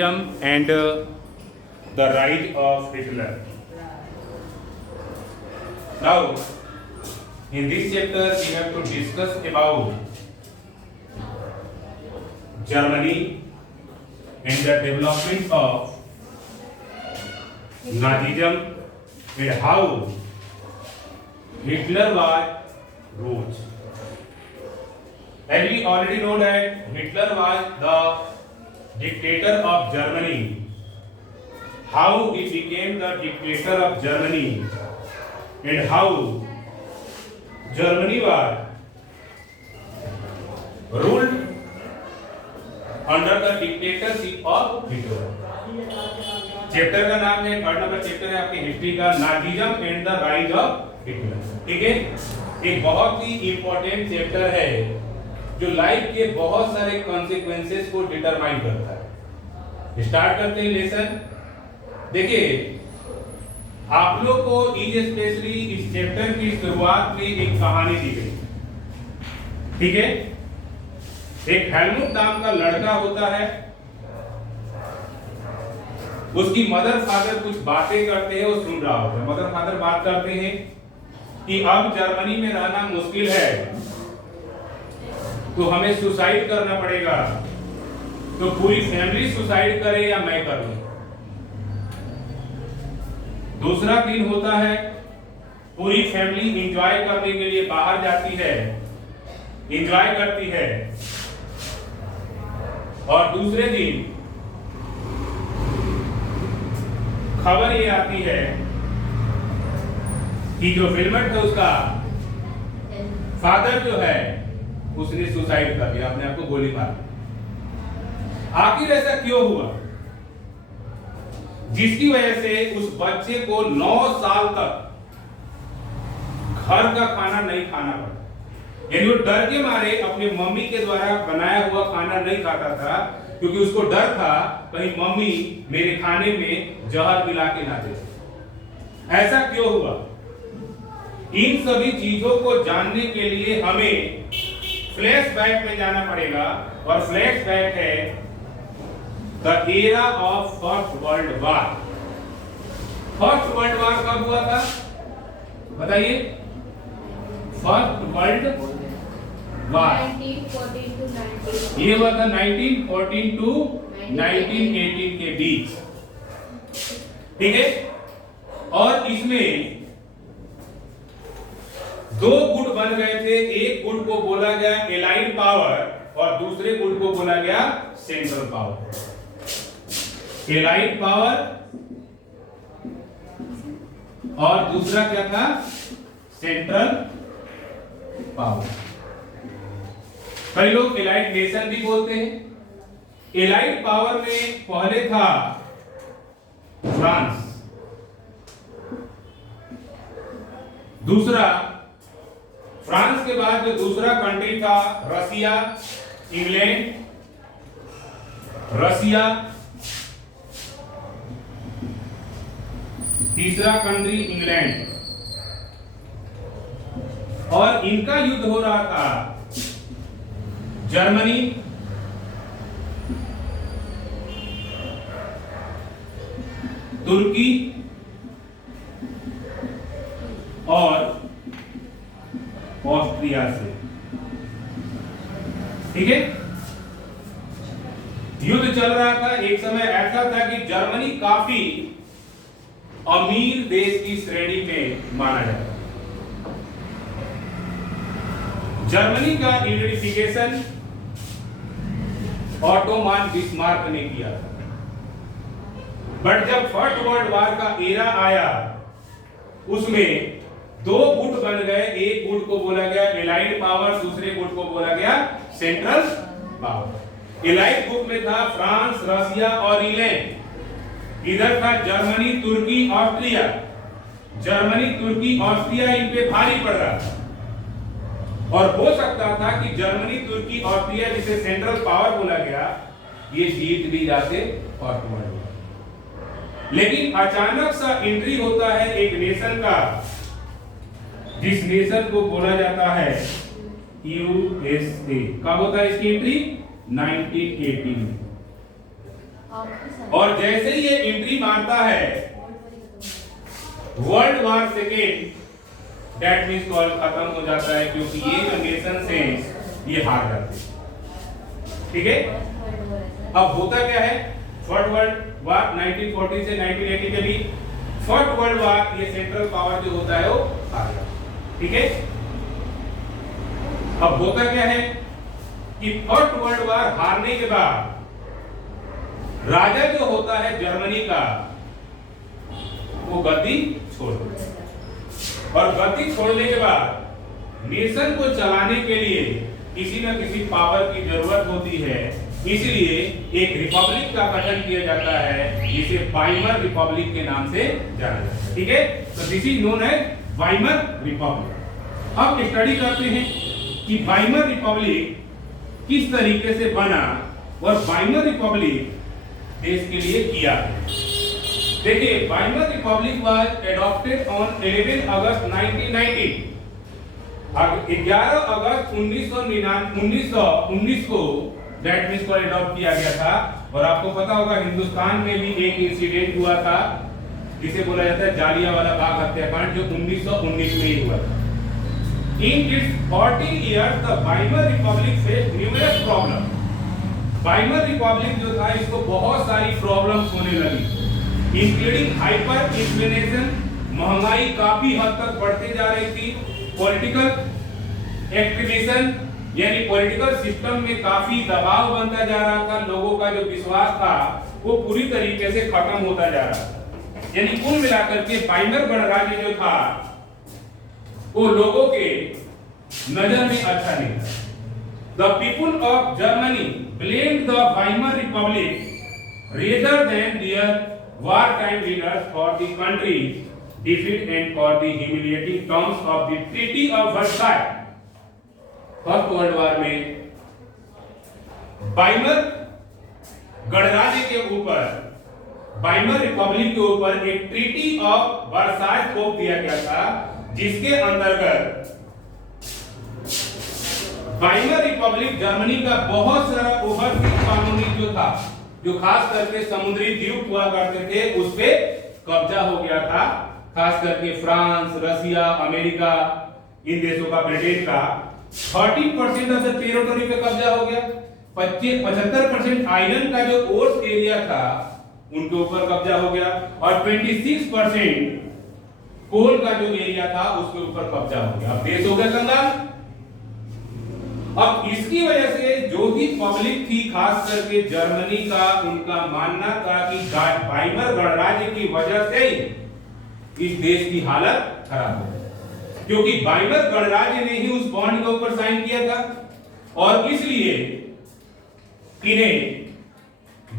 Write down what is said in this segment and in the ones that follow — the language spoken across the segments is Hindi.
and the rise of Hitler. Now, in this chapter, we have to discuss about Germany and the development of Nazism and how Hitler was ruled. As we already know that Hitler was the dictator of Germany. How he became the dictator of Germany and how Germany was ruled under the dictatorship of Hitler. Chapter का नाम है, थर्ड नंबर चैप्टर है आपके हिस्ट्री का, Nazism and the rise of Hitler. ठीक है, एक बहुत ही इंपॉर्टेंट चैप्टर है जो लाइफ के बहुत सारे कॉन्सिक्वेंसेस को डिटरमाइन करता है. स्टार्ट करते हैं लेसन. देखिए, आप लोग को इज स्पेशली इस चैप्टर की शुरुआत में एक कहानी दी गई. ठीक है, एक हेलमुट नाम का लड़का होता है, उसकी मदर फादर कुछ बातें करते हैं, वो सुन रहा होता है. मदर फादर बात करते हैं कि अब जर्मनी में रहना मुश्किल है, तो हमें सुसाइड करना पड़ेगा. तो पूरी फैमिली सुसाइड करे या मैं करूं. दूसरा दिन होता है, पूरी फैमिली एंजॉय करने के लिए बाहर जाती है, एंजॉय करती है. और दूसरे दिन खबर ये आती है कि जो विल्मट है उसका फादर जो है उसने सुसाइड कर लिया, अपने आप को गोली मार. आखिर ऐसा क्यों हुआ जिसकी वजह से उस बच्चे को 9 साल तक घर का खाना नहीं खाना पड़ा. यानी वो डर के मारे अपने मम्मी के द्वारा बनाया हुआ खाना नहीं खाता था, क्योंकि उसको डर था कहीं मम्मी मेरे खाने में जहर मिला के ना दे. ऐसा क्यों हुआ? इन सभी चीजों को जानने के लिए हमें फ्लैशबैक में जाना पड़ेगा. और फ्लैशबैक है the era of first world war. First world war कब हुआ था बताइए? First world war 1914 to 19. ये हुआ था 1914 टू 1918 के बीच. ठीक है, और इसमें दो गुट बन गए थे. एक गुट को बोला गया एलाइड पावर और दूसरे गुट को बोला गया सेंट्रल पावर. एलाइड पावर और दूसरा क्या था? Central power. कई लोग एलाइड नेशन भी बोलते हैं. एलाइड पावर में पहले था फ्रांस, दूसरा फ्रांस के बाद जो दूसरा कंट्री था रसिया, इंग्लैंड, रसिया, तीसरा कंट्री इंग्लैंड. और इनका युद्ध हो रहा था जर्मनी, तुर्की और ऑस्ट्रिया से. ठीक है, युद्ध चल रहा था. एक समय ऐसा था कि जर्मनी काफी अमीर देश की श्रेणी में माना जाता. जर्मनी का आइडेंटिफिकेशन ऑटोमान बिस्मार्क ने किया था. बट जब फर्स्ट वर्ल्ड वॉर का एरा आया, उसमें दो गुट बन गए. एक गुट को बोला गया एलाइड पावर, दूसरे गुट को बोला गया सेंट्रल पावर. एलाइड गुट में था फ्रांस, रसिया और इंग्लैंड. इधर था जर्मनी, तुर्की, ऑस्ट्रिया. जर्मनी, तुर्की, ऑस्ट्रिया इन पे भारी पड़ रहा था. और हो सकता था कि जर्मनी, तुर्की, ऑस्ट्रिया जिसे सेंट्रल पावर बोला गया, ये जीत भी जाते फर्स्ट वर्ल्ड वॉर. लेकिन अचानक सा एंट्री होता है एक नेशन का, जिस नेशन को बोला जाता है यूएसए. कब होता है इसकी एंट्री? 1918 में. और जैसे ही ये एंट्री मारता है world war second, that means call खत्म हो जाता है, क्योंकि ये जो नेशन से ये हार जाते हैं। ठीक है, अब होता क्या है, फर्स्ट वर्ल्ड वार 1940 से 1980 के बीच, फर्स्ट वर्ल्ड वार ये सेंट्रल पावर जो होता है वो हार जाता है। ठीक है, अब होता क्या है कि फर्स्ट वर्ल्ड वार हारने के बाद राजा जो होता है जर्मनी का, वो गद्दी छोड़ देता है। और गद्दी छोड़ने के बाद नेशन को चलाने के लिए किसी न किसी पावर की जरूरत होती है, इसलिए एक रिपब्लिक का गठन किया जाता है, जिसे वाइमर रिपब्लिक के नाम से जाना जाता है। ठीक है, तो this is known as Weimar Republic. अब स्टडी करते हैं कि वाइमर रिपब्लिक किस तरीके से बना और वाइमर रिपब्लिक देश के लिए किया। देखिए, Weimar Republic was adopted on 11 अगस्त 1919। 11 अगस्त 1919 को दैट मीन्स को एडॉप्ट किया गया था। और आपको पता होगा हिंदुस्तान में भी एक इंसिडेंट हुआ था जिसे बोला जाता है जालियांवाला बाग हत्याकांड, जो 1919 में ही हुआ था। In its 14 years, the Weimar Republic faced numerous problems. Weimar Republic जो था, इसको बहुत सारी प्रॉब्लम्स होने लगी, इंक्लूडिंग हाइपर इन्फ्लेशन, महंगाई काफी हद तक बढ़ती जा रही थी, पॉलिटिकल एक्टिविजन यानी पॉलिटिकल सिस्टम में काफी दबाव बनता जा रहा था, लोगों का जो विश्वास था वो पूरी तरीके से खत्म होता जा रहा था। यानी कुल मिलाकर के वाइमर गणराज्य जो था वो लोगों के नजर में अच्छा नहीं था। The people of Germany blamed the Weimar Republic rather than their wartime leaders for the country's defeat and for the humiliating terms of the Treaty of Versailles। First world war में वाइमर गणराज्य के ऊपर, वाइमर रिपब्लिक के ऊपर एक ट्रीटी ऑफ वर्साय थोप दिया गया था, जिसके अंतर्गत वाइमर रिपब्लिक जर्मनी का बहुत सारा ओवरसीज कॉलोनी जो था, जो खास करके समुद्री द्वीप हुआ करते थे, उस पे कब्जा हो गया था। खास करके फ्रांस, रसिया, अमेरिका, इन देशों का, ब्रिटेन का 30% ऑफ द टेरिटरी पे कब्जा हो गया। 75% आयरन का जो ओर्स एरिया था उनके ऊपर कब्जा हो गया, और 26% कोल का जो एरिया था उसके ऊपर कब्जा हो गया। अब देश हो गया कंगाल। अब इसकी वजह से जो भी पब्लिक थी, खास करके जर्मनी का, उनका मानना था कि वाइमर गणराज्य की वजह से इस देश की हालत खराब हो गई, क्योंकि वाइमर गणराज्य ने ही उस बॉन्ड के ऊपर साइन किया था। और इसलिए इन्हें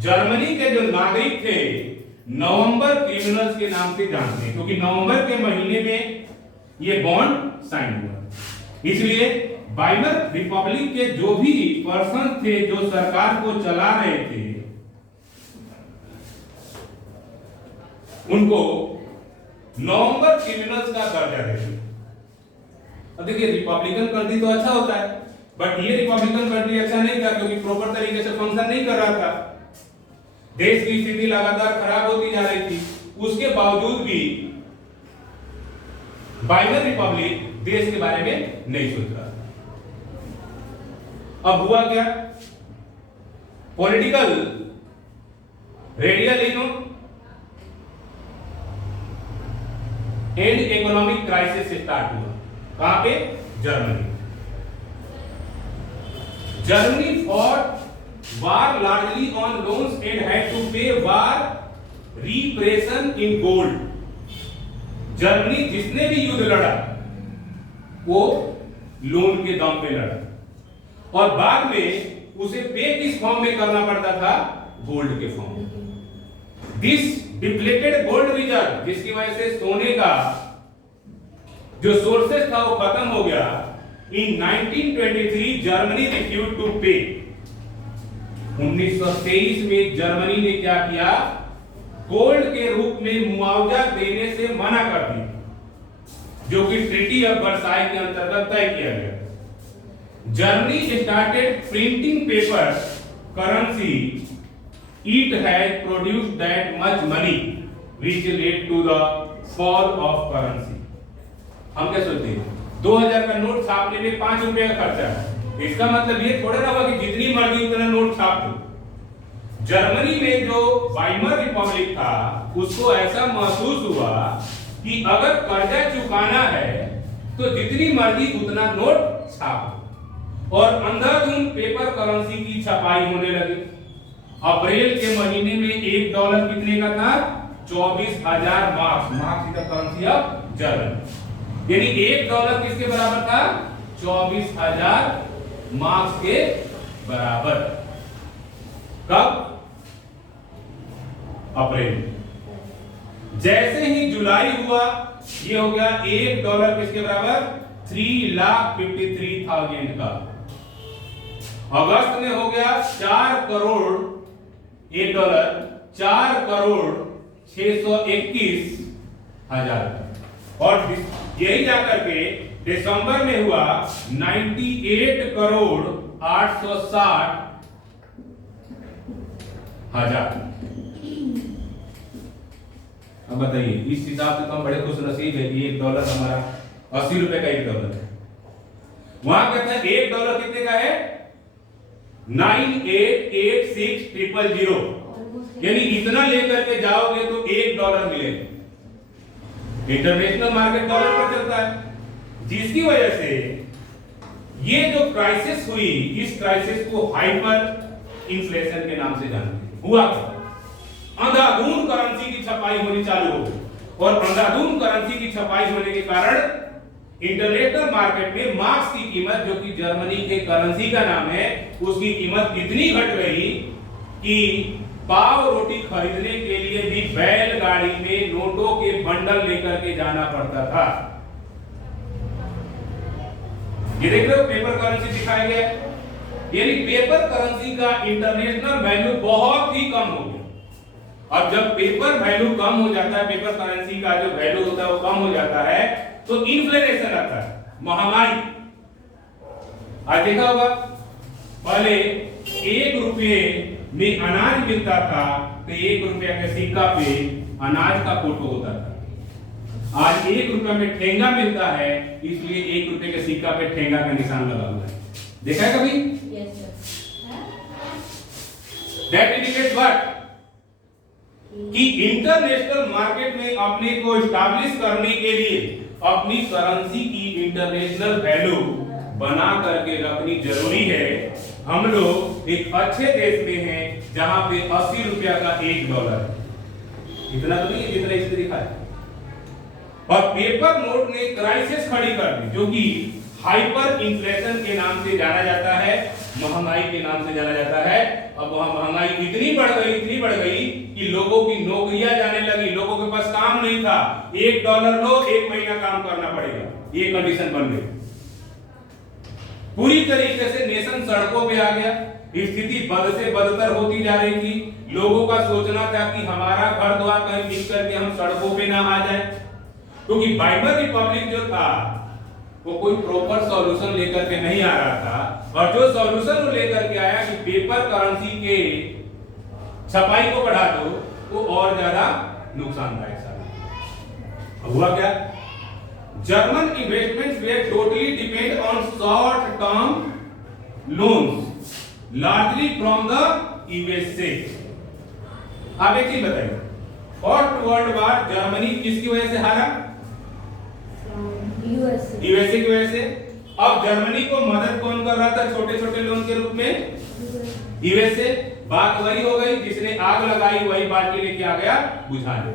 जर्मनी के जो नागरिक थे नवंबर क्रिमिनल्स के नाम से जानते हैं, क्योंकि नवंबर के महीने में ये बॉन्ड साइन हुआ। इसलिए वाइमर रिपब्लिक के जो भी पर्सन थे जो सरकार को चला रहे थे, उनको नवंबर क्रिमिनल्स का दर्जा देते। अब देखिए, रिपब्लिकन कंट्री तो अच्छा होता है, बट ये रिपब्लिकन कंट्री अच्छा नहीं था, क्योंकि प्रॉपर तरीके से फंक्शन नहीं कर रहा था। देश की स्थिति लगातार खराब होती जा रही थी। उसके बावजूद भी वाइमर रिपब्लिक देश के बारे में नहीं सोच रहा था। अब हुआ क्या, political radicalism and economic crisis start हुआ। कहां पे? Germany. Germany fought war largely on loans and had to pay war reparation in gold। Germany जिसने भी युद्ध लड़ा वो लोन के दम पे लड़ा, और बाद में उसे पे किस फॉर्म में करना पड़ता था? गोल्ड के फॉर्म में। दिस डिप्लेटेड गोल्ड रिजर्व, जिसकी वजह से सोने का जो सोर्सेस था वो खत्म हो गया। इन 1923 जर्मनी रिफ्यूज टू पे। 1923 में जर्मनी ने क्या किया? गोल्ड के रूप में मुआवजा देने से मना कर दिया, जो कि ट्रीटी ऑफ वर्साय के अंतर्गत तय किया गया। Germany started printing paper currency it has produced that much money which led to the fall of currency। हम क्या सोचते हैं 2000 का नोट छापने में 5 रुपए का खर्चा है, इसका मतलब ये थोड़ा ना हुआ कि जितनी मर्जी उतना नोट छाप दो। जर्मनी में जो वाइमर रिपब्लिक था उसको ऐसा महसूस हुआ कि अगर कर्जा चुकाना है तो जितनी मर्जी उतना नोट छापो, और अंधाधुंध पेपर करेंसी की छपाई होने लगी। अप्रैल के महीने में $1 कितने का था? 24,000 marks. Marks is the currency of Germany, यानी $1 किसके बराबर था? 24,000 मार्क्स के बराबर। कब? अप्रैल। जैसे ही जुलाई हुआ ये हो गया $1 किसके बराबर? 3,53,000 का। अगस्त में हो गया 4 करोड़ $1 4,621,000, और यही जाकर के दिसंबर में हुआ 98,860,000। अब बताइए, इस हिसाब से तो हम बड़े खुश नसीब है कि $1 हमारा 80 रुपए का $1 है। वहां कहते हैं $1 कितने का है? 9886,000, यानी इतना लेकर के जाओगे तो $1 मिलेगा। इंटरनेशनल मार्केट डॉलर पर चलता है, जिसकी वजह से ये जो क्राइसिस हुई, इस क्राइसिस को हाइपर इन्फ्लेशन के नाम से जानते हैं। हुआ क्या? अंधाधुंध करेंसी की छपाई होनी चालू हो गई, और अंधाधुंध करेंसी की छपाई होने के कारण इंटरनेशनल मार्केट में मार्क्स की कीमत, जो कि जर्मनी के करेंसी का नाम है, उसकी कीमत इतनी घट गई कि पाव रोटी खरीदने के लिए भी बैलगाड़ी में नोटों के बंडल लेकर के जाना पड़ता था। ये देख रहे हो, पेपर करेंसी दिखाया गया, यानी पेपर करेंसी का इंटरनेशनल वैल्यू बहुत ही कम हो गया। अब जब पेपर वैल्यू कम हो जाता है, पेपर करेंसी का जो वैल्यू होता है वो कम हो जाता है, तो इन्फ्लेशन आता है, महामारी। आज देखा होगा, पहले 1 रुपये में अनाज मिलता था तो 1 रुपया के सिक्का पे अनाज का फोटो होता था। आज 1 रुपया में ठेंगा मिलता है, इसलिए 1 रुपये के सिक्का पे ठेंगा का निशान लगा हुआ है। देखा है कभी? Yes, sir. That indicates what? कि इंटरनेशनल मार्केट में अपने को एस्टैब्लिश करने के लिए अपनी करेंसी की इंटरनेशनल वैल्यू बना करके रखनी जरूरी है। हम लोग एक अच्छे देश में हैं जहां पे 80 रुपया का $1 है, इतना तो नहीं है जितना इसने दिखा है। और पेपर नोट ने क्राइसिस खड़ी कर दी, जो कि हाइपर इन्फ्लेशन के नाम से जाना जाता है, महंगाई के नाम से जाना जाता है। अब वहां महंगाई इतनी बढ़ गई कि लोगों की नौकरियां जाने लगी, लोगों के पास काम नहीं था। $1 लो, 1 महीना काम करना पड़ेगा, ये कंडीशन बन गई। पूरी तरीके से नेशन सड़कों पे आ गया, स्थिति बद से बदतर होती जा रही थी। लोगों का सोचना था कि हमारा घर द्वार कहीं मिल करके हम सड़कों पे ना आ जाए, क्योंकि वाइमर रिपब्लिक जो था वो कोई प्रॉपर सॉल्यूशन लेकर के नहीं आ रहा था, और जो सॉल्यूशन वो लेकर के आया कि पेपर करेंसी के छपाई को बढ़ा दो, वो और ज्यादा नुकसानदायक साबित हुआ। क्या? German investments were totally depend on short-term loans, largely from the USA। आप एक चीज बताइए, फर्स्ट वर्ल्ड वॉर जर्मनी किसकी वजह से हारा? यूएसए की वजह से। अब जर्मनी को मदद कौन कर रहा था छोटे छोटे लोन के रूप में? यूएसए। बात वही हो गई, जिसने आग लगाई वही बाल्टी लेके आ गया बुझा दे।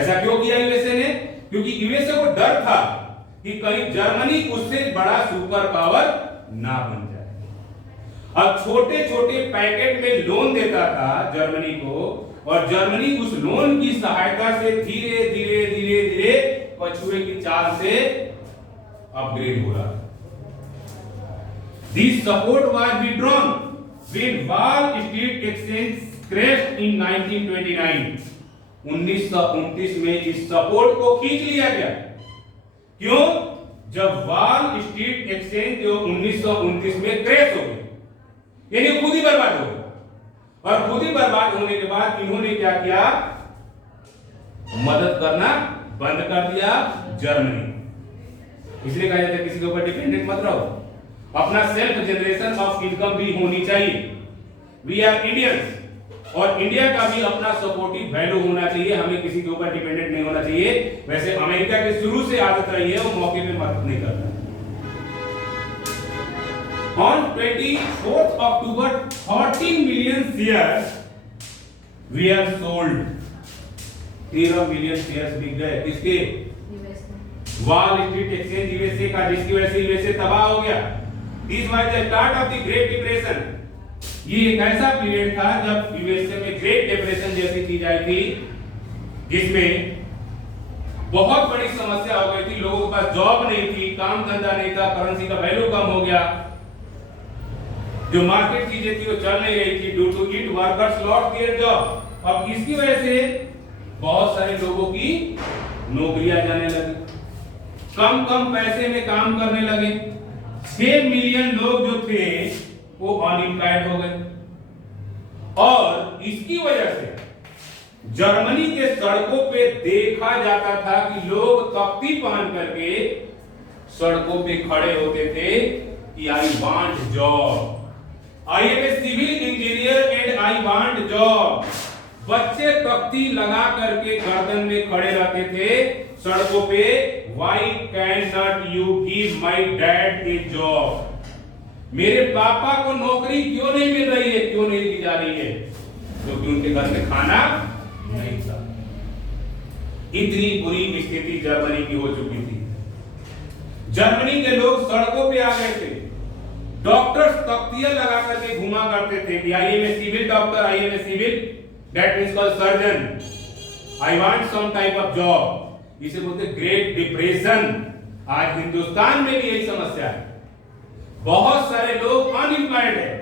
ऐसा क्यों किया यूएसए ने? क्योंकि यूएसए को डर था कि कहीं जर्मनी उससे बड़ा सुपर पावर ना बन जाए। अब छोटे छोटे पैकेट में लोन देता था जर्मनी को, और जर्मनी उस लोन की सहायता से धीरे धीरे धीरे धीरे कछुए की चाल से अपग्रेड हो रहा। This support was withdrawn when Wall Street Exchange crashed in 1929। 1929 में इस सपोर्ट को खींच लिया गया। क्यों? जब वॉल स्ट्रीट एक्सचेंज जो 1929 में क्रैश हो गई, यानी खुद ही बर्बाद हो गया। और खुद ही बर्बाद होने के बाद इन्होंने क्या किया, मदद करना बंद कर दिया जर्मनी। इसलिए कहा जाता है किसी के ऊपर डिपेंडेंट मत रहो, अपना सेल्फ जनरेशन ऑफ इनकम भी होनी चाहिए। वी आर इंडियंस, और इंडिया का भी अपना सपोर्टिव वैल्यू होना चाहिए, हमें किसी के ऊपर डिपेंडेंट नहीं होना चाहिए। वैसे अमेरिका की शुरू से आदत रही है, वो मौके पे मदद नहीं करता। On 24th October, 14 million shares were sold. 13 million shares बिक गए। किसके? वॉल स्ट्रीट एक्सचेंज यूएसए का, जिसकी वजह से यूएसए तबाह हो गया। This was the start of the great depression. ये एक ऐसा पीरियड था जब यूएसए में ग्रेट डिप्रेशन जैसी चीज आई थी, जिसमें बहुत बड़ी समस्या हो गई थी, लोगों के पास जॉब नहीं थी, काम धंधा नहीं था, करेंसी का वैल्यू कम हो गया, जो मार्केट चीजें थी वो चल नहीं रही थी। Due to it workers lost their job. अब इसकी वजह से बहुत सारे लोगों की नौकरियां जाने लगी, कम कम पैसे में काम करने लगे। 6 मिलियन लोग जो थे वो अनएम्प्लॉयड हो गए, और इसकी वजह से जर्मनी के सड़कों पे देखा जाता था कि लोग तख्ती पहन करके सड़कों पे खड़े होते थे कि I want job, I am a civil engineer and I want job. बच्चे तख्ती लगा करके गर्दन में खड़े रहते थे सड़कों पे, why can not you give my dad A job, मेरे पापा को नौकरी क्यों नहीं मिल रही है, क्यों नहीं दी जा रही है, क्योंकि उनके घर में खाना नहीं था। इतनी बुरी स्थिति जर्मनी की हो चुकी थी। जर्मनी के लोग सड़कों पे आ गए थे, डॉक्टर्स तख्तियां लगा करके घुमा करते थे कि I am a civil doctor, I am a civil, that means called surgeon, I want some type of job. इसे बोलते ग्रेट डिप्रेशन। आज हिंदुस्तान में भी यही समस्या है, बहुत सारे लोग अनएम्प्लॉयड है,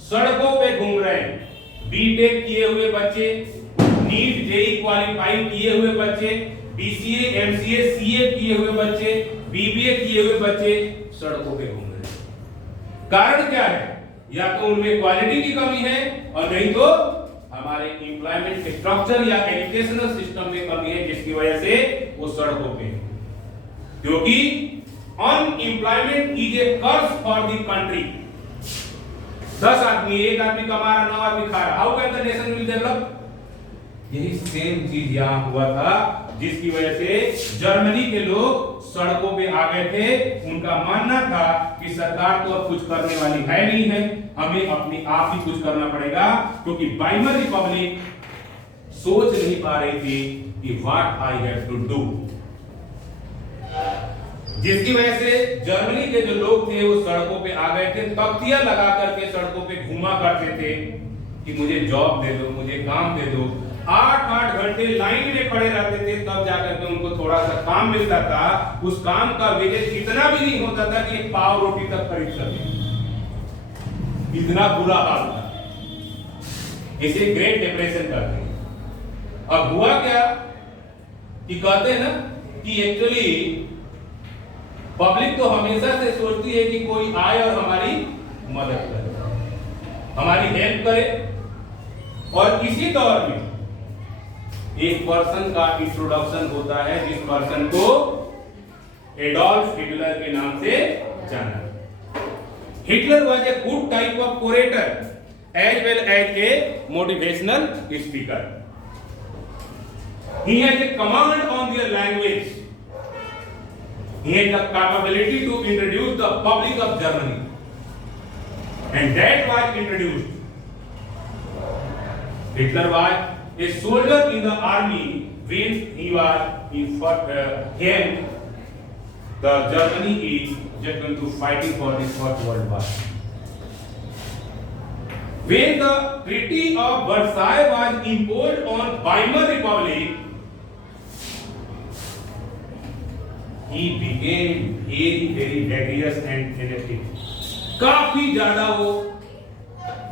सड़कों पे घूम रहे हैं। बीटेक किए हुए बच्चे, नीट जेई क्वालिफाई किए हुए बच्चे, बीसीए एमसीए सीए किए हुए बच्चे, बीबीए किए हुए बच्चे सड़कों पे घूम रहे हैं। कारण क्या है? या तो उनमें क्वालिटी की कमी है, और नहीं तो हमारे एम्प्लॉयमेंट स्ट्रक्चर या एजुकेशनल सिस्टम में कमी है, जिसकी वजह से वो सड़कों पे हैं। क्योंकि unemployment is a curse for the country. 10 आदमी, एक आदमी कमा रहा, 9 आदमी खा रहा, how can the nation will develop? यही सेम चीज यहां हुआ था, जिसकी वजह से जर्मनी के लोग सड़कों पे आ गए थे। उनका मानना था कि सरकार तो अब कुछ करने वाली है नहीं है, हमें अपने आप ही कुछ करना पड़ेगा, क्योंकि वाइमर रिपब्लिक सोच नहीं पा रही थी कि what I have to do. जिसकी वजह से जर्मनी के जो लोग थे वो सड़कों पे आ गए थे, तख्तियां लगा करके सड़कों पे घुमा करते थे कि मुझे जॉब दे दो, मुझे काम दे दो। 8-8 घंटे लाइन में खड़े रहते थे, तब जाकर के उनको थोड़ा सा काम मिलता था। उस काम का वेजेस इतना भी नहीं होता था कि पाव रोटी तक खरीद सके, इतना बुरा हाल था। इसे ग्रेट डिप्रेशन कहते हैं। अब हुआ क्या कि कहते हैं ना कि एक्चुअली पब्लिक तो हमेशा से सोचती है कि कोई आए और हमारी मदद करे, हमारी हेल्प करे, और इसी दौर में एक पर्सन का इंट्रोडक्शन होता है, जिस पर्सन को एडोल्फ हिटलर के नाम से जाना। Hitler was a good type of orator as well as a motivational speaker. He has a command on their language. He has the capability to introduce the public of Germany, and that was introduced. Hitler was a soldier in the army when he was in him. The Germany is just going to fighting for the First World War. When the Treaty of Versailles was imposed on Weimar Republic, he became very vigorous and energetic. काफी ज्यादा वो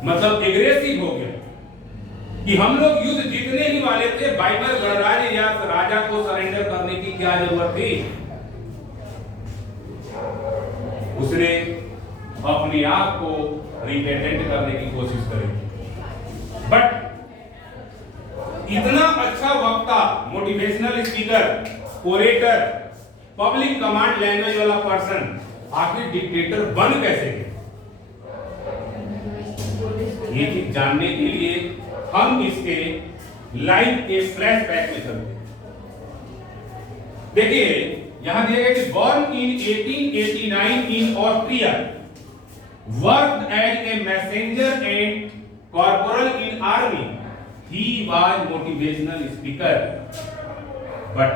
मतलब एग्रेसिव हो गया कि हम लोग युद्ध जीतने ही वाले थे, वाइमर गणराज्य या राजा को सरेंडर करने की क्या जरूरत थी। उसने अपने आप को रिप्रेजेंट करने की कोशिश करी। बट इतना अच्छा वक्ता, motivational speaker, orator, public command language वाला पर्सन आखिर डिक्टेटर बन कैसे गए? ये चीज जानने के लिए हम इसके लाइव के फ्लैशबैक में चलते हैं। देखिए यहां दिया गया कि born in 1889 in Austria, worked as a messenger and corporal in army. He was motivational speaker, but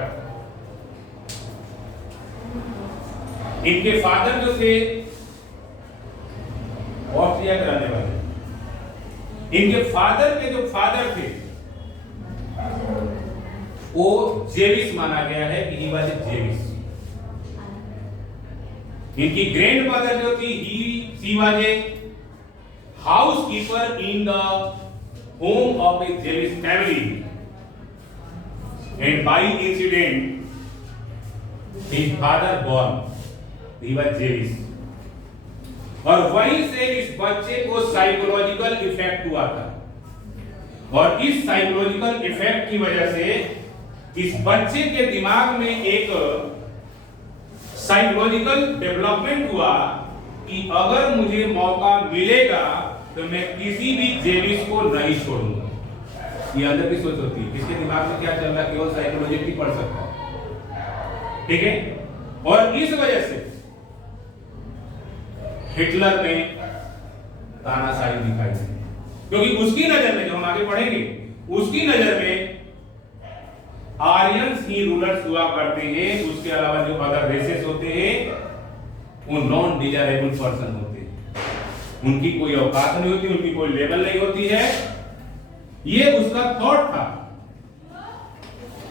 इनके फादर जो थे ऑस्ट्रिया के रहने वाले, इनके फादर के जो फादर थे वो जेविस माना गया है कि ही वाज जेविस। इनकी ग्रैंड मदर जो थी she was a housekeeper in the home of a Jewish family, and by incident his father born, he was Jewish. और वहीं से इस बच्चे को साइकोलॉजिकल इफेक्ट हुआ था, और इस साइकोलॉजिकल इफेक्ट की वजह से इस बच्चे के दिमाग में एक साइकोलॉजिकल डेवलपमेंट हुआ कि अगर मुझे मौका मिलेगा तो मैं किसी भी जेविस को नहीं छोड़ूंगा। ये अंदर की सोच होती है, किसके दिमाग में क्या चल रहा है केवल साइकोलॉजी ही पढ़ सकता है, ठीक है। और इस वजह से हिटलर ने तानाशाही दिखाई थी, क्योंकि उसकी नजर में, जो हम आगे पढ़ेंगे, उसकी नजर में आर्यंस ही रूलर्स हुआ करते हैं, उसके अलावा जो अदर रेसेस होते हैं वो नॉन डिजायरेबल पर्सन होते हैं, उनकी कोई औकात नहीं होती, उनकी कोई लेवल नहीं होती है। ये उसका थॉट था,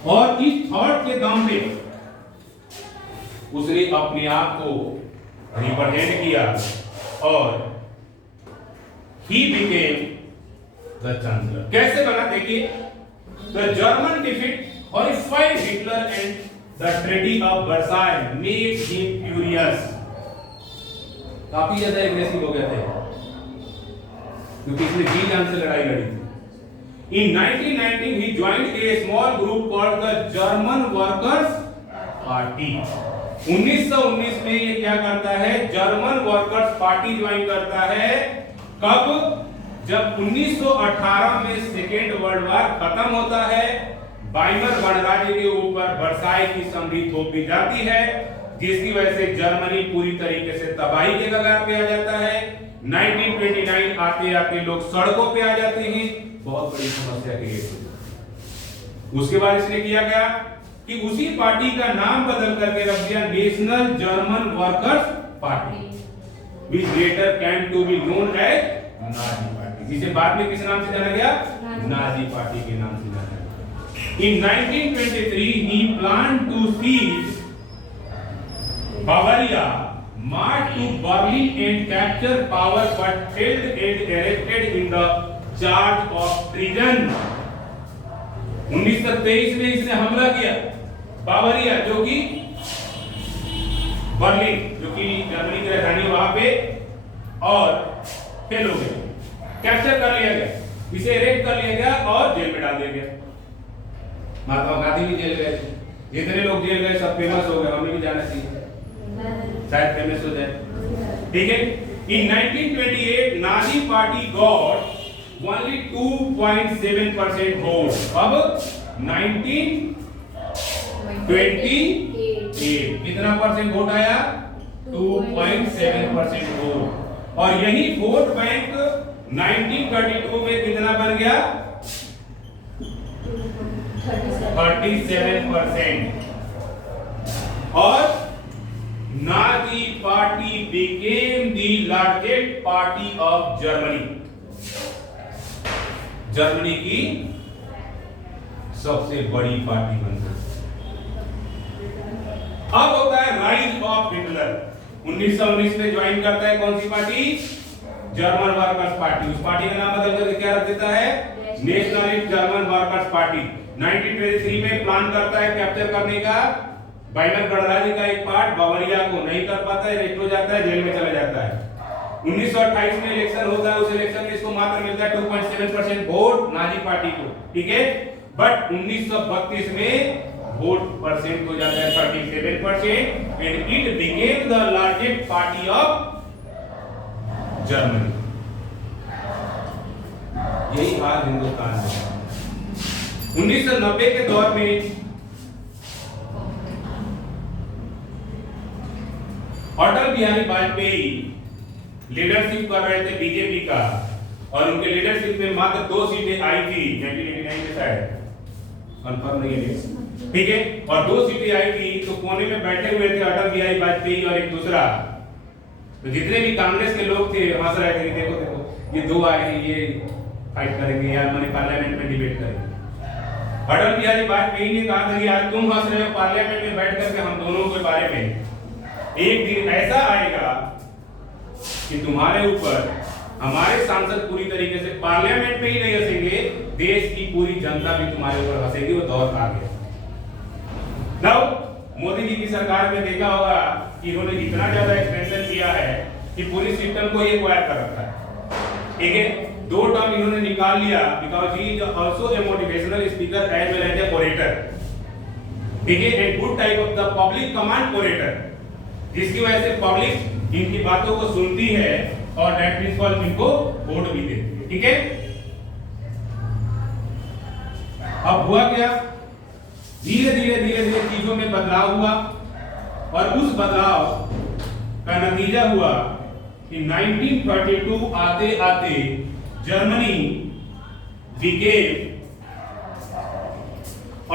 और इस थॉट के दम पे उसने अपने आप को रिप्रेजेंट किया और ही बिकेम द चांसलर। कैसे बना देखिए, the German defeat horrified Hitler and the treaty of Versailles made him furious. काफी ज्यादा एग्रेसिव हो गए थे क्योंकि इसने जी जान से लड़ाई लड़ी थी। In 1919 he joined a small group called the German Workers Party। 1919 में ये क्या करता है, जर्मन वर्कर्स पार्टी ज्वाइन करता है। कब? जब 1918 में सेकेंड वर्ल्ड वॉर खत्म होता है, वाइमर गणराज्य के ऊपर वर्साई की संधि थोप दी जाती है, जिसकी वजह से जर्मनी पूरी तरीके से तबाही के कगार पे आ जाता है। 1929 आते आते लोग सड़कों पे आ जाते हैं, बहुत बड़ी समस्या क्रिएट होती है। उसके बाद इसने किया क्या कि उसी पार्टी का नाम बदल करके रख दिया national German workers party, which later came to be known as Nazi party, जिसे बाद में किस नाम से जाना गया, नाजी पार्टी के नाम से जाना गया। In 1923 he planned to seize Bavaria, march to Berlin and capture power, but failed and arrested in the charge of treason। 1923 में इसने हमला किया बावरिया, जो कि बर्लिन, जो कि जर्मनी की राजधानी, वहां पे, और फेल हो गया, कैप्चर कर लिया गया, इसे अरेस्ट कर लिया गया और जेल में डाल दिया गया। महात्मा गांधी भी जेल गए थे, जितने लोग जेल गए सब फेमस हो गए, हमें भी जाना चाहिए, शायद फेमस हो जाए, ठीक है। In 1928 Nazi party got only 2.7% vote. अब 1928 कितना परसेंट वोट आया, 2.7% वोट। और यही वोट बैंक 1932 में कितना बन गया, 37%। और Nazi party became the largest party of Germany, Germany की सबसे बड़ी पार्टी बन गई। अब होता है राइज ऑफ हिटलर। 1919 में ज्वाइन करता है कौन सी पार्टी, जर्मन वर्कर्स पार्टी। उस पार्टी का नाम बदल करके क्या रख देता है, नेशनलिस्ट जर्मन वर्कर्स पार्टी। 1923 में प्लान करता है कैप्चर करने का वाइमर गणराज्य का एक पार्ट, बावरिया को नहीं कर पाता है, अरेस्ट हो जाता है, जेल में चला जाता है। 1928 में इलेक्शन होता है, उस इलेक्शन में इसको मात्र मिलता है 2.7% वोट नाजी पार्टी को, ठीक है। बट 1932 में वोट परसेंट हो जाता है 37% and it became the largest party of Germany. यही हाल हिंदुस्तान में 1990 के दौर में अटल बिहारी वाजपेयी लीडरशिप कर रहे थे बीजेपी का और उनके लीडरशिप में मात्र 2 सीटें आई थी 1989 में शायद, कंफर्म नहीं है, ठीक है। और 2 सीटें आई थी तो कोने में बैठे हुए थे अटल बिहारी वाजपेयी और एक दूसरा, तो जितने भी कांग्रेस के लोग थे हंस रहे थे, देखो देखो ये 2 आए हैं, ये फाइट करेंगे यार, मैंने पार्लियामेंट में डिबेट करेंगे। अटल बिहारी वाजपेयी ने कहा था कि आज तुम हंस रहे हो पार्लियामेंट में बैठ करके हम दोनों के बारे में, एक दिन ऐसा आएगा कि तुम्हारे ऊपर हमारे सांसद पूरी तरीके से पार्लियामेंट में ही नहीं हंसेंगे, देश की पूरी जनता भी तुम्हारे ऊपर हंसेगी। वो दौर आ गया। नाउ मोदी जी की सरकार में देखा होगा कि इन्होंने इतना ज्यादा एक्सपेंशन किया है कि पुलिस सिस्टम को ये वायर कर रखा है, ठीक है। 2 टर्म इन्होंने निकाल लिया because he is also a motivational speaker as well as a orator, ठीक है, a good type of the public command orator, जिसकी वजह से पब्लिक इनकी बातों को सुनती है और दैट मींस कॉल इनको वोट भी देती है, ठीक है। अब हुआ क्या, धीरे धीरे चीजों में बदलाव हुआ और उस बदलाव का नतीजा हुआ कि 1932 आते आते Germany became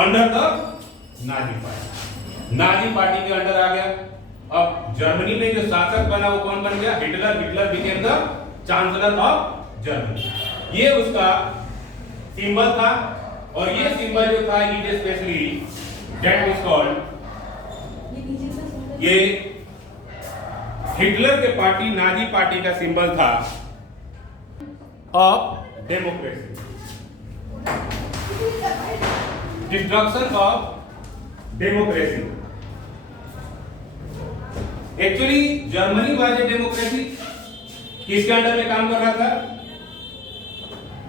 under the Nazi party के अंडर आ गया। अब जर्मनी में जो शासक बना वो कौन बन गया, Hitler became the chancellor of Germany. ये उसका सिंबल था और ये सिंबल जो था it specially that is called, ये हिटलर के पार्टी नाजी पार्टी का सिंबल था of democracy, destruction of democracy. Actually Germany was a democracy, किसके अंडर में काम कर रहा था,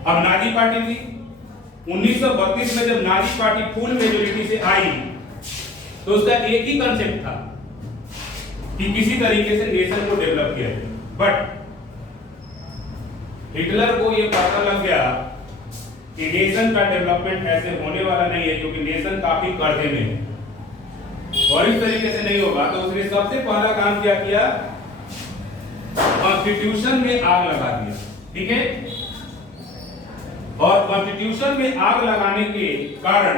अब नाजी पार्टी थी। 1932 में जब नाजी पार्टी फुल मेजोरिटी से आई तो उसका एक ही कंसेप्ट था कि किसी तरीके से नेशन को डेवलप किया जाए, बट हिटलर को यह पता लग गया कि नेशन का डेवलपमेंट ऐसे होने वाला नहीं है क्योंकि नेशन काफी कर्जे में है और इस तरीके से नहीं होगा। तो उसने सबसे पहला काम क्या किया, कॉन्स्टिट्यूशन में आग लगा दिया, ठीक है। और कॉन्स्टिट्यूशन में आग लगाने के कारण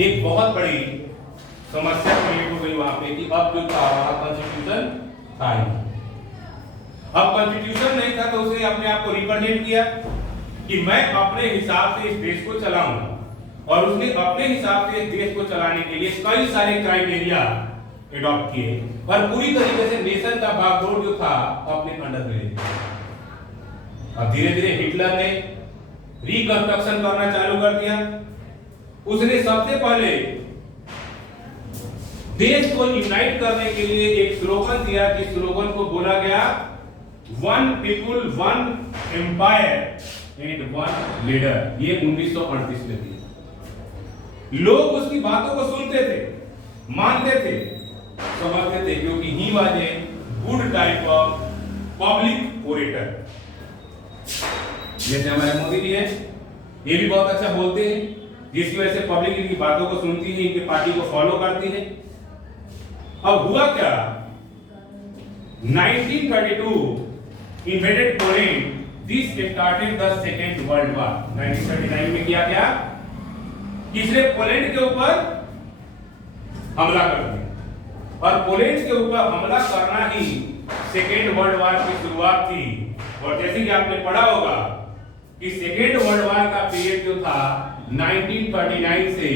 एक बहुत बड़ी समस्या क्रिएट हो गई वहां पे कि अब जो था वहां कॉन्स्टिट्यूशन था ही। अब कॉन्स्टिट्यूशन नहीं था तो उसने अपने आप को रिप्रेजेंट किया कि मैं अपने हिसाब से इस देश को चलाऊंगा और उसने अपने हिसाब से इस देश को चलाने के लिए कई सारे क्राइटेरिया एडॉप्ट किए और पूरी तरीके से नेशन का बागडोर जो था अपने अंडर में ले लिया। अब धीरे धीरे हिटलर ने रिकंस्ट्रक्शन करना चालू कर दिया। उसने सबसे पहले देश को यूनाइट करने के लिए एक स्लोगन दिया कि स्लोगन को बोला गया one people one empire and one leader. ये 1938 में दिया। लोग उसकी बातों को सुनते थे, मानते थे, समझते थे क्योंकि he was a good type of public orator. जैसे हमारे मोदी जी है, ये भी बहुत अच्छा बोलते हैं जिसकी वजह से पब्लिक इनकी बातों को सुनती है, इनकी पार्टी को फॉलो करती है। अब हुआ क्या, 1932 invaded Poland, this started the second world war। 1939 में किया क्या, किसने पोलैंड के ऊपर हमला कर दिया और पोलैंड के ऊपर हमला करना ही सेकेंड वर्ल्ड वार की शुरुआत थी। और जैसे कि आपने पढ़ा होगा कि सेकेंड वर्ल्ड वार का पीरियड जो था 1939 से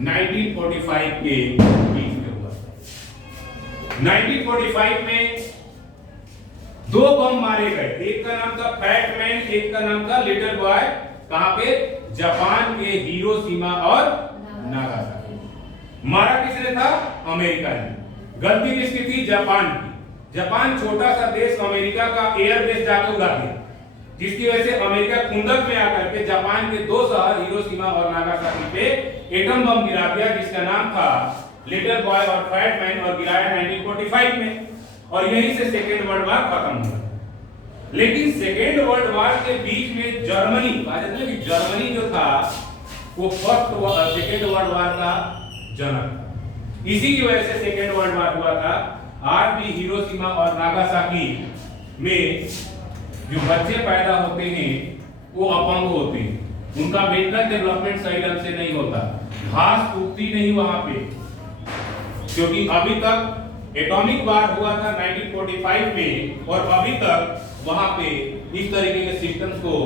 1945 के बीच में हुआ। 1945 में 2 बम मारे गए, एक का नाम था फैट मैन, एक का नाम था लिटिल बॉय। कहां पे, जापान के हिरोशिमा और नागासाकी। मारा किसने था, अमेरिका ने। गलती किसकी थी, जापान की। जापान छोटा सा देश अमेरिका का एयरबेस जाकर उड़ा दिया, जिसकी वजह से अमेरिका खुंदक में आकर के जापान के दो शहर हिरोशिमा और नागासाकी पे एटम बम गिरा दिया, जिसका नाम था लिटिल बॉय और फैट मैन, और गिराया 1945 में, और यहीं से सेकेंड वर्ल्ड वॉर खत्म हुआ। लेकिन सेकेंड वर्ल्ड वॉर के बीच में जर्मनी जो था वो सेकेंड वर्ल्ड वॉर का जनक था। इसी की वजह से सेकेंड वर्ल्ड वॉर हुआ था। आज भी हिरोशिमा और नागासाकी में जो बच्चे पैदा होते हैं वो अपंग होते हैं, उनका मेंटल डेवलपमेंट सही ढंग से नहीं होता, घास उगती नहीं वहां पे, क्योंकि अभी तक एटॉमिक वार हुआ था 1945 में, और अभी तक वहां पे इस तरीके के सिस्टम्स को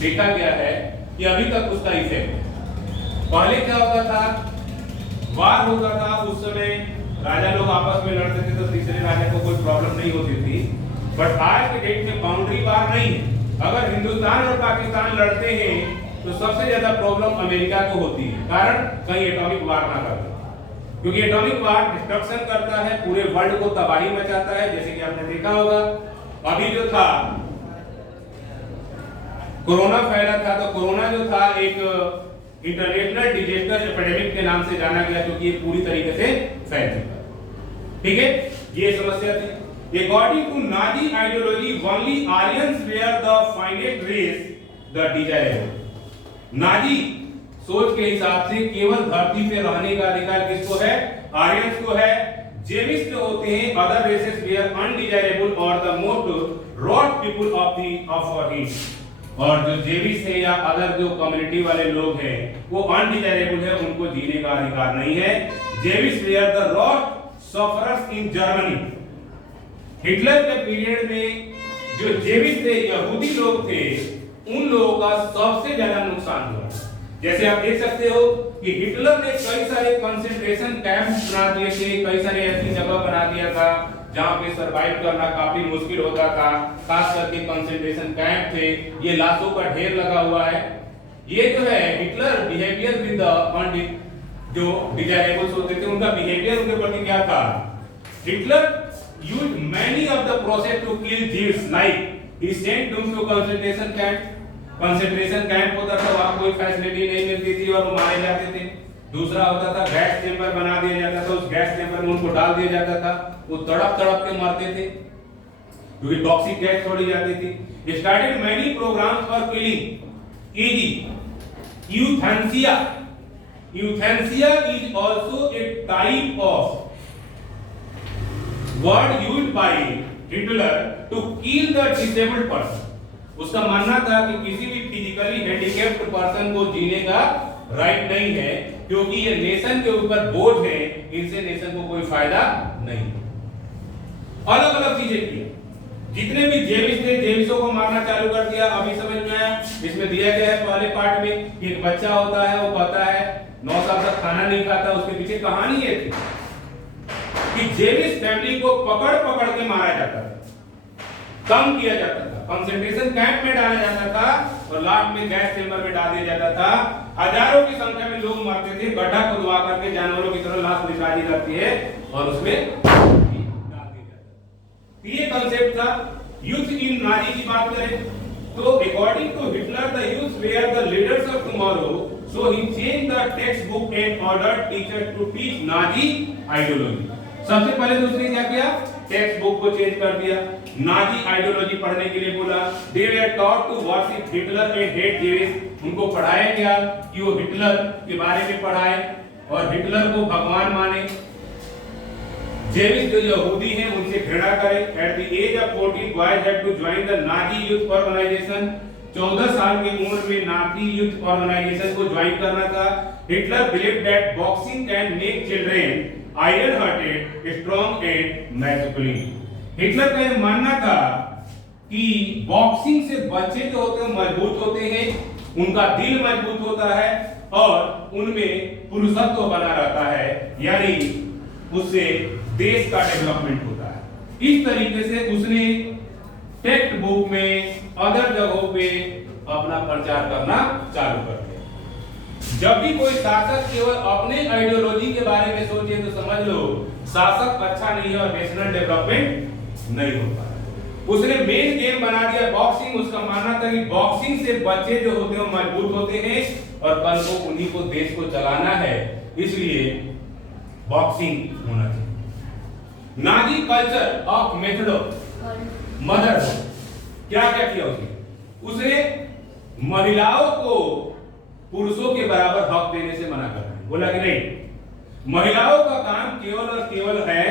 देखा गया है कि अभी तक उसका इफेक्ट है। पहले क्या होता था, वार होता था, उस समय राजा लोग आपस में लड़ते थे तो तीसरे राजा को कोई प्रॉब्लम नहीं होती थी, बट आज के डेट में बाउंड्री वार नहीं है। अगर हिंदुस्तान और पाकिस्तान लड़ते हैं तो सबसे ज्यादा प्रॉब्लम अमेरिका को होती है, कारण कहीं एटॉमिक वार ना कर दे, क्योंकि एटॉमिक वार डिस्ट्रक्शन करता है, पूरे वर्ल्ड को तबाही मचाता है। जैसे कि आपने देखा होगा अभी जो था कोरोना फैला था, तो कोरोना जो था एक इंटरनेशनल डिजास्टर एपिडेमिक के नाम से जाना गया, क्योंकि ये पूरी तरीके से फैल चुका। ठीक है, ये समस्या थी। According to Nazi ideology, only Aryans were the finite race, the desirable. Nazi सोच के हिसाब से केवल धरती पे रहने का अधिकार किसको है? आर्यंस को है। जेविस जो होते हैं अदर रेसेस वेयर अनडिजायरेबल और the most rot people of hit, और जो जेविस है या अदर जो कम्युनिटी वाले लोग हैं वो अनडिजायरेबल है, उनको जीने का अधिकार नहीं है। Jewish were the rot sufferers in Germany. Hitler के पीरियड में जो जेविस थे, यहूदी लोग थे, उन लोगों का सबसे ज्यादा नुकसान हुआ। जैसे आप देख सकते हो कि हिटलर ने कई सारे कंसंट्रेशन कैंप बना दिए थे, कई सारे ऐसी जगह बना दिया था जहां पे सरवाइव करना काफी मुश्किल होता था, खास करके कंसंट्रेशन कैंप थे, ये लाशों का ढेर लगा हुआ है। ये जो है हिटलर बिहेवियर विद द जो डिजायरेबल्स होते थे, उनका बिहेवियर उनके प्रति क्या था? Hitler used many of the process to kill Jews, like he sent them to concentration camp. concentration camp होता था, वहाँ कोई फैसिलिटी नहीं मिलती थी और वो मारे जाते थे। दूसरा होता था गैस चेंबर बना दिया जाता था, उस गैस चेंबर में उनको डाल दिया जाता था, वो तड़प तड़प के मरते थे क्योंकि टॉक्सिक गैस छोड़ी जाती थी। Started many programs for killing easy euthanasia. Euthanasia is also a type of word used by Hitler to kill the disabled person. उसका मानना था कि किसी भी फिजिकली हैंडीकैप्ड पर्सन को जीने का राइट नहीं है, क्योंकि ये नेशन के ऊपर बोझ है, इनसे नेशन को कोई फायदा नहीं। अलग अलग चीजें की, जितने भी जेविस थे जेविसों को मारना चालू कर दिया। अभी समझ में आया, इसमें दिया गया है पहले पार्ट में कि एक बच्चा होता है, वो कहता है 9 साल तक खाना नहीं खाता, उसके पीछे कहानी है कि जेविस फैमिली को पकड़ पकड़ के मारा जाता था, कम किया जाता था, कंसंट्रेशन कैंप में डाला जाता था और लास्ट में गैस चेंबर में डाल दिया जाता था। हजारों की संख्या में लोग मरते थे, गड्ढा खुदवा करके जानवरों की तरह लाश निकाली जाती है और उसमें डाल दिया जाता है। ये कांसेप्ट था। यूथ इन नाजी की बात करें तो according to Hitler the youth were the leaders of tomorrow, so he change the text book and order teachers to teach Nazi ideology. सबसे पहले दूसरी क्या किया? टेक्स्ट बुक को चेंज कर दिया, नाजी आइडियोलॉजी पढ़ने के लिए बोला। They were taught to worship Hitler and hate Jews. उनको पढ़ाया गया कि वो हिटलर के बारे में पढ़ाए और हिटलर को भगवान माने। जेविस जो यहूदी हैं उनसे घृणा करें। At the age of 14 boys had to join the Nazi youth organization. 14 साल की उम्र में नाजी यूथ ऑर्गेनाइजेशन को ज्वाइन करना था। Hitler believed that boxing can make children iron hearted, strong and masculine. Hitler का यह मानना था कि बॉक्सिंग से बच्चे जो होते हैं मजबूत होते हैं, उनका दिल मजबूत होता है और उनमें पुरुषत्व बना रहता है, यानी उससे देश का डेवलपमेंट होता है। इस तरीके से उसने टेक्स्ट बुक में, अदर जगहों पे अपना प्रचार करना चालू कर दिया। जब भी कोई शासक केवल अपने आइडियोलॉजी के बारे में सोचे तो समझ लो शासक अच्छा नहीं है और नेशनल डेवलपमेंट नहीं हो पाया। उसने मेन गेम बना दिया बॉक्सिंग। उसका मानना था कि बॉक्सिंग से बच्चे जो होते हैं मजबूत होते हैं और कल को उन्हीं को देश को चलाना है, इसलिए बॉक्सिंग होना चाहिए। Nazi culture of method of motherhood, क्या क्या किया उसने महिलाओं को पुरुषों के बराबर हक देने से मना कर दिया। बोला कि नहीं, महिलाओं का काम केवल और केवल है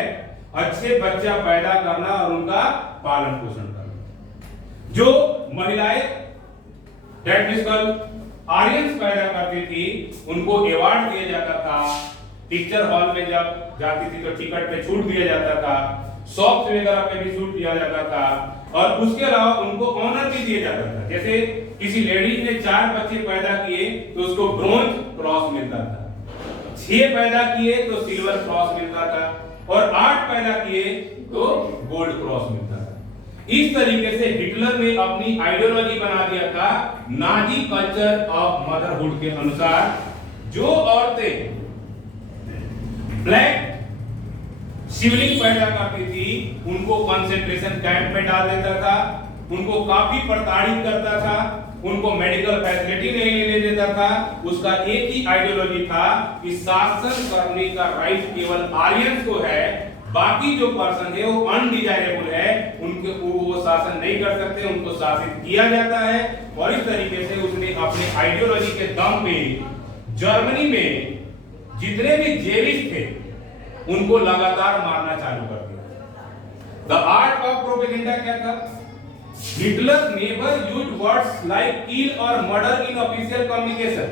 अच्छे बच्चा पैदा करना और उनका पालन पोषण करना। जो महिलाएं आर्यंस पैदा करती थी उनको अवार्ड दिया जाता था, पिक्चर हॉल में जब जाती थी तो टिकट पे छूट दिया जाता था, शॉप्स वगैरह पे भी छूट दिया जाता था, और उसके अलावा उनको ऑनर भी दिया जाता था। जैसे किसी लेडीज ने 4 बच्चे पैदा किए तो उसको ब्रोंज क्रॉस मिलता था, 6 पैदा किए तो सिल्वर क्रॉस मिलता था, और 8 पैदा किए तो गोल्ड क्रॉस मिलता था। इस तरीके से हिटलर ने अपनी आइडियोलॉजी बना दिया था नाजी कल्चर ऑफ मदरहुड के अनुसार। जो औरतें ब्लैक शिवलिंग पैदा करती थी उनको कंसंट्रेशन कैंप में डाल देता था, उनको काफी प्रताड़ित करता था, उनको मेडिकल फैसिलिटी नहीं लेने देता था। उसका एक ही आइडियोलॉजी था कि शासन करने का राइट केवल आर्यंस को है, बाकी जो पर्सन है वो अनडिजायरेबल है, उनके वो शासन नहीं कर सकते, उनको शासित किया जाता है। और इस तरीके से उसने अपने आइडियोलॉजी के दम पे जर्मनी में जितने भी जेविश थे उनको लगातार मारना चालू कर दिया। द आर्ट ऑफ प्रोपेगेंडा क्या था? Hitler never used words like किल और मर्डर इन ऑफिशियल कम्युनिकेशन।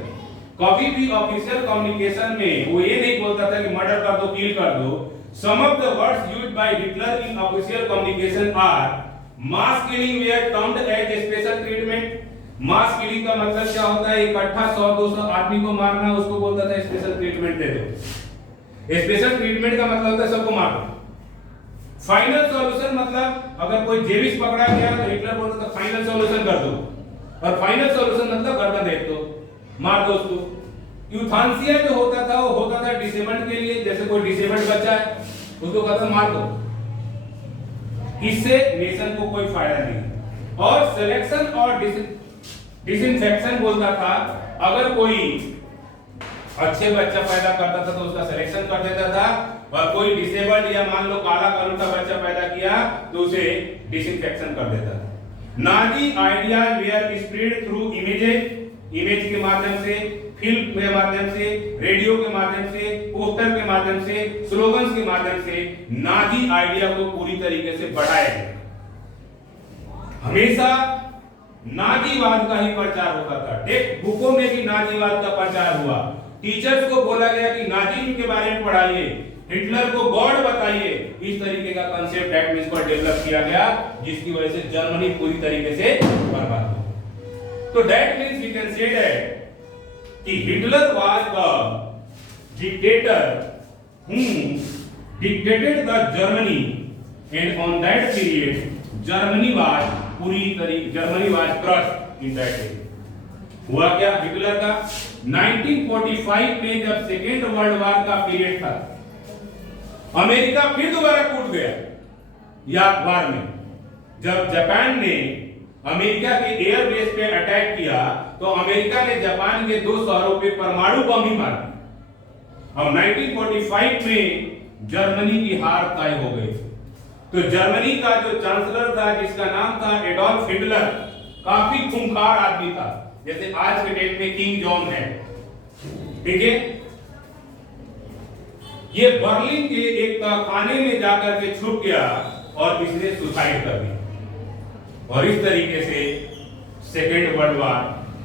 कभी भी ऑफिशियल कम्युनिकेशन में वो ये नहीं बोलता था कि मर्डर कर दो, किल कर दो। Some of the words used by Hitler in official communication are mass killing were termed as special treatment. Mass killing का मतलब क्या होता है? इकट्ठा 100-200 आदमी को मारना, उसको बोलता था स्पेशल ट्रीटमेंट दे दो। स्पेशल ट्रीटमेंट का मतलब होता है सबको मार दो। फाइनल सॉल्यूशन मतलब अगर कोई जेविश पकड़ा गया तो हिटलर बोलता था फाइनल सॉल्यूशन कर दो, और फाइनल सॉल्यूशन मतलब गर्दन रेत दो, मार दो उसको। यूथानसिया जो होता था वो होता था डिसेबल्ड के लिए। जैसे कोई डिसेबल्ड बच्चा है उसको कहता मार दो, इससे नेशन को कोई फायदा नहीं। और सिलेक्शन और डिसइंफेक्शन बोलता था, अगर कोई अच्छे बच्चा पैदा करता था तो उसका सिलेक्शन कर देता था, और कोई डिसेबल्ड या मान लो काला कलर का बच्चा पैदा किया तो उसे डिसइंफेक्शन कर देता था। Nazi ideas were spread through image के माध्यम से, फिल्म के माध्यम से, रेडियो के माध्यम से, पोस्टर के माध्यम से, स्लोगन्स के माध्यम से नाजी आइडिया को पूरी तरीके से बढ़ाया गया। हमेशा नाजीवाद का ही प्रचार होता था। टेक्स्ट बुकों में भी नाजीवाद का प्रचार हुआ। टीचर्स को बोला गया कि नाजीज्म के बारे में पढ़ाइए, हिटलर को गॉड बताइए। इस तरीके का कंसेप्ट दैट मींस पर डेवलप किया गया, जिसकी वजह से जर्मनी पूरी तरीके से बर्बाद हो गई। तो that means we can say that कि Hitler was the dictator who dictated the Germany, and on that period Germany was crushed in that day। हुआ क्या हिटलर का? 1945 में जब सेकेंड वर्ल्ड वॉर का पीरियड था, अमेरिका फिर दोबारा कूद गया या वार में। जब जापान ने अमेरिका के एयर बेस पे अटैक किया तो अमेरिका ने जापान के 2 शहरों पे परमाणु बम ही मारा। अब 1945 में जर्मनी की हार तय हो गई। तो जर्मनी का जो चांसलर था जिसका नाम था एडोल्फ हिटलर, काफी खूंखार आदमी था, जैसे आज के डेट में किंग जॉन है, ठीक है। ये बर्लिन के एक खाने में जाकर के छुप गया और इसने सुसाइड कर दी, और इस तरीके से सेकेंड वर्ल्ड वॉर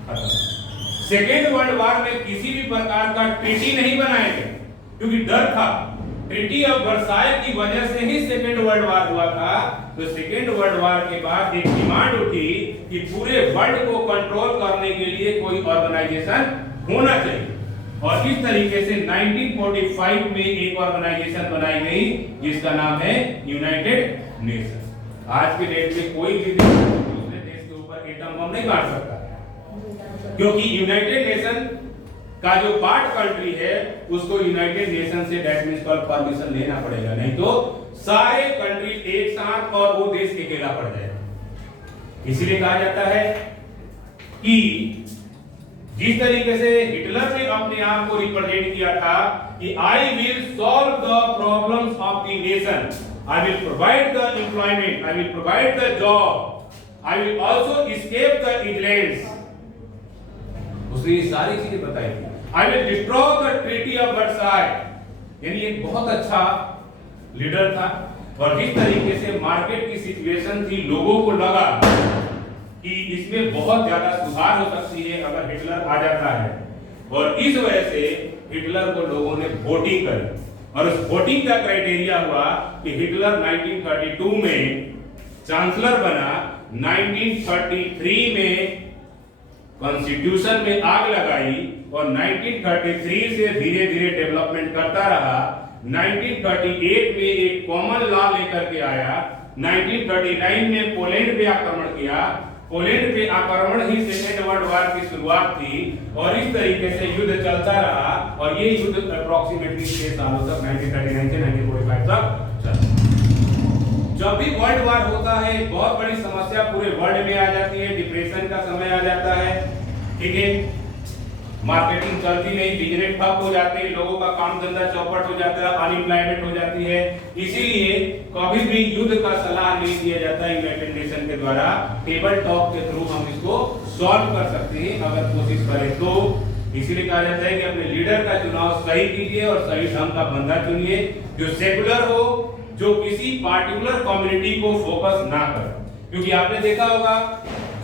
खत्म। सेकेंड वर्ल्ड वॉर में किसी भी प्रकार का ट्रीटी नहीं बनाया गया, क्योंकि डर था। ट्रीटी ऑफ वर्साय की वजह से ही सेकेंड वर्ल्ड वॉर हुआ था। तो सेकेंड वर्ल्ड वॉर के बाद एक डिमांड उठी कि पूरे वर्ल्ड को कंट्रोल करने के लिए कोई ऑर्गेनाइजेशन होना चाहिए, और इस तरीके से 1945 में एक ऑर्गेनाइजेशन बनाई गई जिसका नाम है यूनाइटेड नेशन। आज के डेट में कोई भी देश दूसरे देश के ऊपर एटम बम नहीं मार सकता, क्योंकि यूनाइटेड नेशन का जो पार्ट कंट्री है उसको United nation say that means permission लेना पड़ेगा, नहीं तो सारे कंट्री एक साथ और वो देश अकेला पड़ जाए। इसलिए कहा जाता है कि जिस तरीके से हिटलर ने अपने आप को रिप्रेजेंट किया था कि I will solve the problems of the nation, I will provide the employment, I will provide the job, I will also escape the ignorance, उसने ये सारी चीजें बताई थी। I will destroy the treaty of Versailles, यानी एक बहुत अच्छा लीडर था। और जिस तरीके से मार्केट की सिचुएशन थी, लोगों को लगा कि इसमें बहुत ज्यादा सुधार हो सकती है अगर हिटलर आ जाता है, और इस वजह से हिटलर को लोगों ने वोटिंग करी। और उस वोटिंग का क्राइटेरिया हुआ कि हिटलर 1932 में चांसलर बना, 1933 में कॉन्स्टिट्यूशन में आग लगाई, और 1933 से धीरे धीरे डेवलपमेंट करता रहा। 1938 में एक कॉमन लॉ लेकर के आया, 1939 में पोलैंड पे आक्रमण किया, पोलैंड पे आक्रमण ही सेकेंड वर्ल्ड वॉर की शुरुआत थी, और इस तरीके से युद्ध चलता रहा, और ये युद्ध अप्रोक्सीमेटली 6 सालों तक 1939 से 1945 तक चला। जब भी वर्ल्ड वॉर होता है, बहुत बड़ी समस्या पूरे वर्ल्ड में आ जाती है, डिप्रेशन का समय आ जाता है, ठीक है, मार्केटिंग चलती नहीं, बिजनेस ठप हो जाते हैं, लोगों का काम धंधा चौपट हो जाता है, अनएम्प्लॉयमेंट हो जाती है। इसीलिए कभी भी युद्ध का सलाह नहीं दिया जाता है यूनाइटेड नेशन के द्वारा, टेबल टॉक के थ्रू हम इसको सॉल्व कर सकते हैं अगर कोशिश करें तो। इसीलिए कहा जाता है कि अपने लीडर का चुनाव सही कीजिए और सही ढंग का बंदा चुनिए, जो सेकुलर हो, जो किसी पार्टिकुलर कम्युनिटी को फोकस ना करे। क्योंकि आपने देखा होगा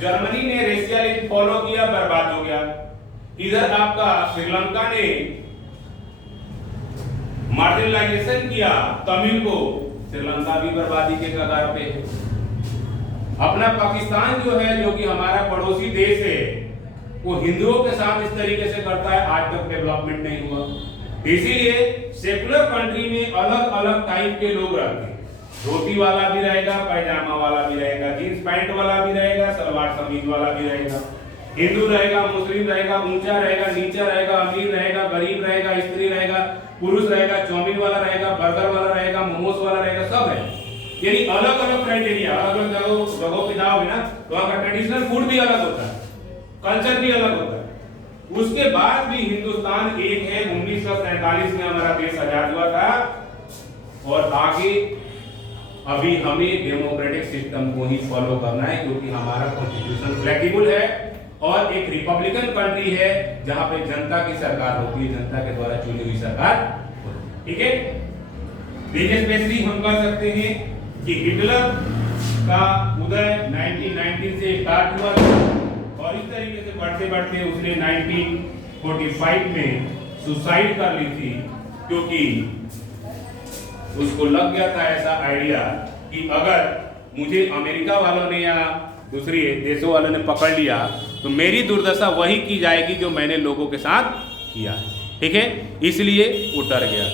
जर्मनी ने रेशियलिज्म फॉलो किया, बर्बाद हो गया। इधर आपका श्रीलंका ने मार्जिनलाइजेशन किया तमिल को, श्रीलंका भी बर्बादी के कगार पे है। अपना पाकिस्तान जो है, जो कि हमारा पड़ोसी देश है, वो हिंदुओं के साथ इस तरीके से करता है, आज तक डेवलपमेंट नहीं हुआ। इसीलिए सेकुलर कंट्री में अलग अलग टाइप के लोग रहते हैं, धोती वाला भी रहेगा, पैजामा वाला भी रहेगा, जींस पैंट वाला भी रहेगा, सलवार समीज वाला भी रहेगा, हिंदू रहेगा, मुस्लिम रहेगा, ऊंचा रहेगा, नीचा रहेगा, अमीर रहेगा, गरीब रहेगा, स्त्री रहेगा, पुरुष रहेगा, चाउमीन वाला रहेगा, बर्गर वाला रहेगा, मोमोस वाला रहेगा, सब है। यानी अलग अलग क्राइटेरिया, अलग अलग जगहों पे जाओगे ना, तो वहां का ट्रेडिशनल फूड भी अलग होता है, कल्चर भी अलग होता है। उसके बाद भी हिंदुस्तान एक है। 1947 में हमारा देश आजाद हुआ था, और आगे अभी हमें डेमोक्रेटिक सिस्टम को ही फॉलो करना है, क्योंकि हमारा कॉन्स्टिट्यूशन फ्लेक्सिबल है और एक रिपब्लिकन कंट्री है, जहां पे जनता की सरकार होती है, जनता के द्वारा चुनी हुई सरकार होती है, ठीक है। स्पेशली हम कह सकते हैं कि हिटलर का उदय 1919 से स्टार्ट हुआ था, और इस तरीके से बढ़ते बढ़ते उसने 1945 में सुसाइड कर ली थी, क्योंकि उसको लग गया था ऐसा आइडिया कि अगर मुझे अमेरिका वालों ने या दूसरी देशों वालों ने पकड़ लिया तो मेरी दुर्दशा वही की जाएगी जो मैंने लोगों के साथ किया, ठीक है। इसलिए वो डर गया।